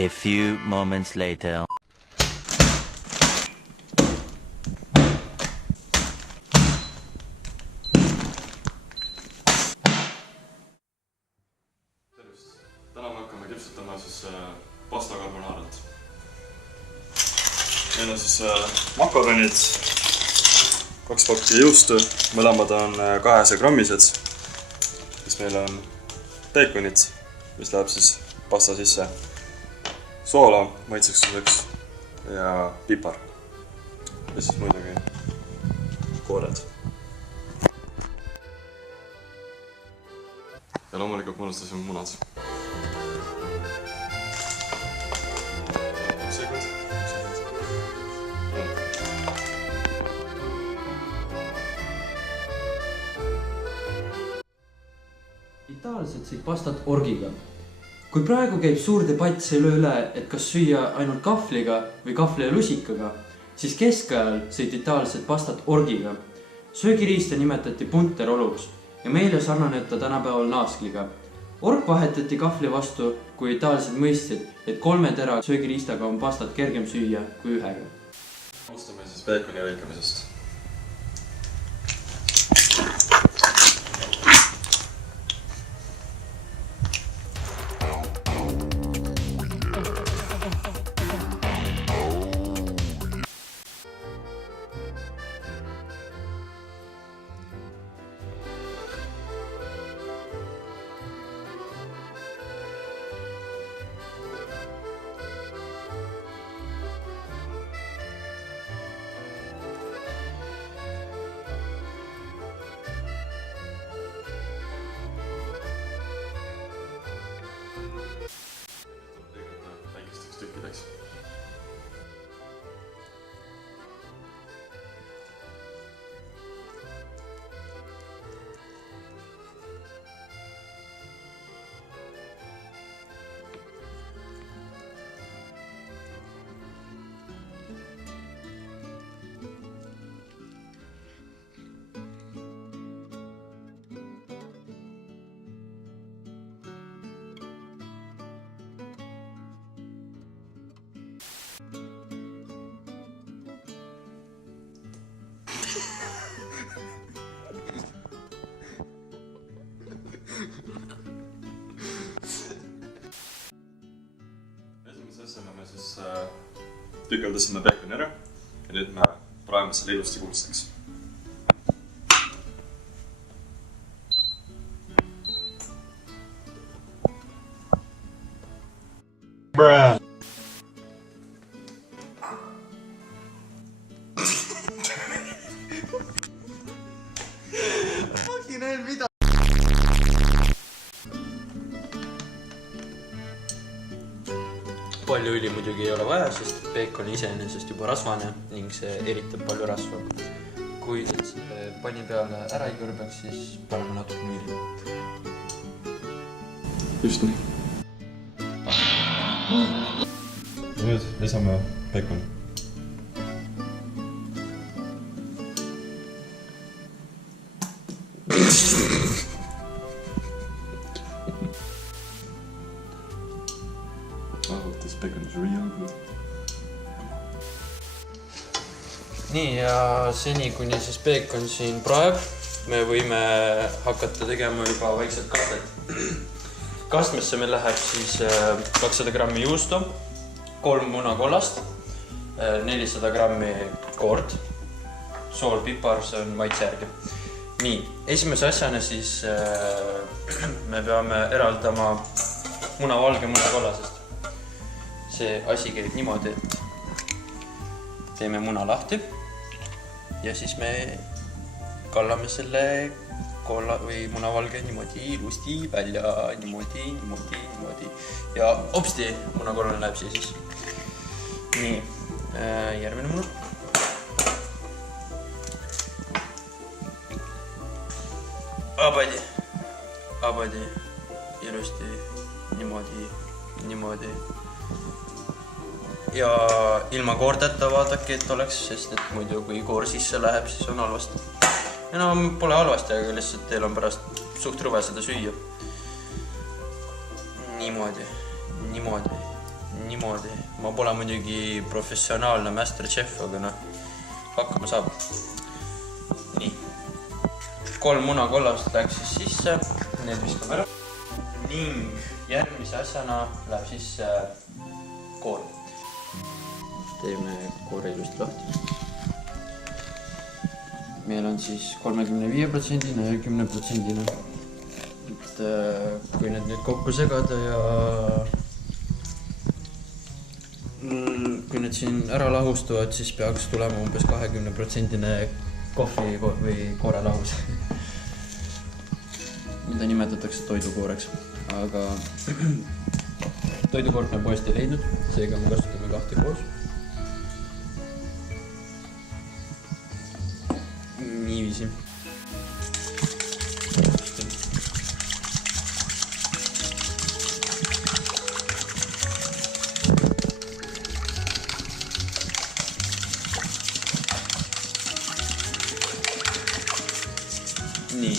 A few moments later. Tervist! Täna me hakkame küpsetama pasta carbonaarat. Meil on makaronid, 2 pakki juustu, mõlemad on 200 grammised. Siis meil on peekonit, mis läheb pasta sisse, soola maitsekstuseks ja pipar. Ja siis muidugi koored. Ja loomulikult ma unustasime munad. Itaallased sõid pastat orgiga. Kui praegu käib suur debatt selle üle, et kas süüa ainult kahvliga või kahvli ja lusikaga, siis keskajal sõid itaallased pastat orgiga. Söögiriista nimetati punteroluks ja meile sarnaneb ta tänapäeval naaskliga. Org vahetati kahvli vastu, kui itaallased mõistsid, et 3 tera söögiriistaga on pastat kergem süüa kui 1. Alustame peekoni lõikamisest. Tükkideks. Esimese asjana me tükeldasime peekoni ära ja nüüd me praeme selle ilusti kuulseks. Palju õli muidugi ei ole vaja, sest peekon iseenesest juba rasvane ning see eritab palju rasva. Kui pani peale ära ei kõrbeks, siis paneme natuke õli. Just nii. Nüüd lisame peekoni. This bacon is real good. Nii, ja seni kuni peekon siin praeb, me võime hakata tegema juba vaikselt kastmed. Kastmesse meil läheb 200 grammi juustu, 3 munakollast, 400 grammi koort, sool, pipar, see on maitse järgi. Nii, esimese asjana me peame eraldama munavalge munakollasest. See asi käib niimoodi, et teeme muna lahti ja siis me kallame selle kolla või munavalge niimoodi ilusti välja, niimoodi ja hopsti, munakollane läheb siia siis. Nii, järgmine muna. Abadi, ilusti, niimoodi. Ja ilma koordeta vaadake, et oleks, sest et muidu kui koor sisse läheb, siis on halvasti. Ja no pole halvasti, aga lihtsalt teil on pärast suht rõve seda süüa. Niimoodi. niimoodi. Ma pole muidugi professionaalne masterchef, aga noh, hakkama saab. Nii. 3 munakollast läks siis sisse, need viskame ära. Ning järgmise asjana läheb sisse koor. Teeme koore ilusti lahti. Meil on siis 35% ja 10%. Et kui need nüüd kokku segada ja kui need siin ära lahustuvad, siis peaks tulema umbes 20% kohvi või koore lahus. Mida nimetatakse toidukooreks, aga toidukoort me poest ei leidnud, seega me kasutame 2 koos. Niiviisi. Nii,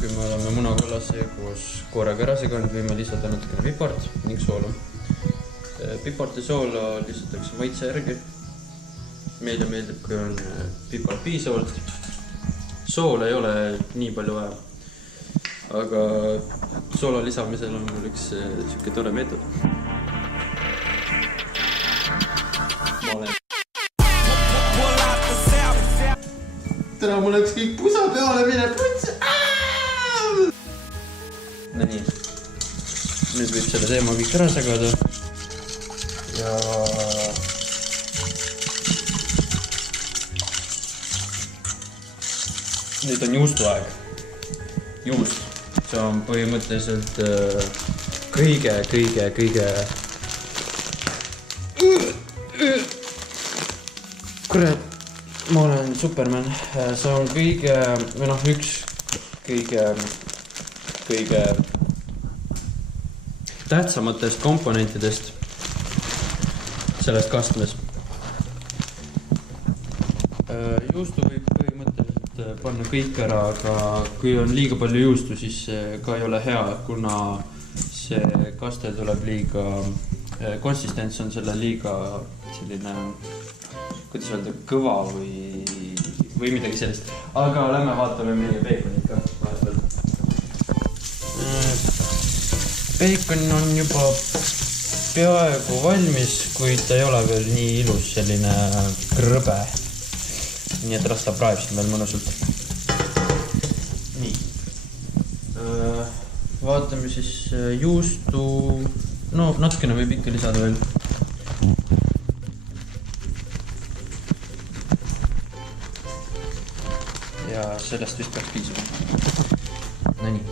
kui me oleme munakollase koos koorega ära seganud, võime lisada natukene pipart ning soola. Pipart ja soola lisatakse maitse järgi. Meile meeldib, kui on pipart piisavalt. Soola ei ole nii palju vaja. Aga soola lisamisel on mul üks siuke tore meetod. Täna mul läks kõik pusa peale mine puts. No nii. Nüüd võib selle teema kõik ära segada. Ja nüüd on juustuaeg. Juust. See on põhimõtteliselt kõige kurat. Ma olen Superman, see on üks kõige tähtsamatest komponentidest sellest kastmes. Juustu võib põhimõtteliselt panna kõik ära, aga kui on liiga palju juustu, siis ka ei ole hea, kuna see kaste tuleb liiga, konsistents on selle liiga selline, kuidas öelda, kõva või midagi sellist. Aga lähme vaatame meie peekonit ka vahepeal. Peekon on juba peaaegu valmis, kuid ta ei ole veel nii ilus selline krõbe. Nii et rasta praeb siin veel mõnusalt. Nii. Vaatame siis juustu. No natukene võib ikka lisada veel. Ja sellest vist peaks piisama. No nii.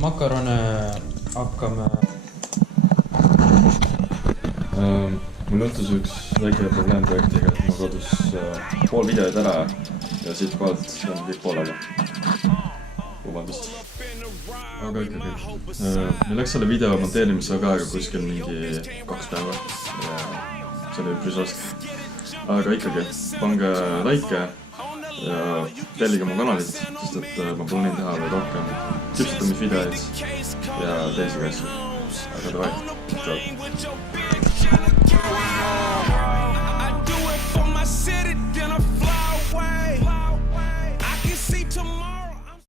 Makarone hakkame. Mul juhtus üks väike probleem projektiga, et ma kodus pool videoid ära ja siit kohalt on kõik poolele. Vabandust. Aga ikkagi. Meil läks selle video monteerimisega aega kuskil mingi 2 päeva ja see oli üpris raske. Aga ikkagi, pange like ja tellige mu kanalit, sest et ma plaanin teha veel rohkem tipsutamisvideoid ja teisi asju. Aga davai, tšau!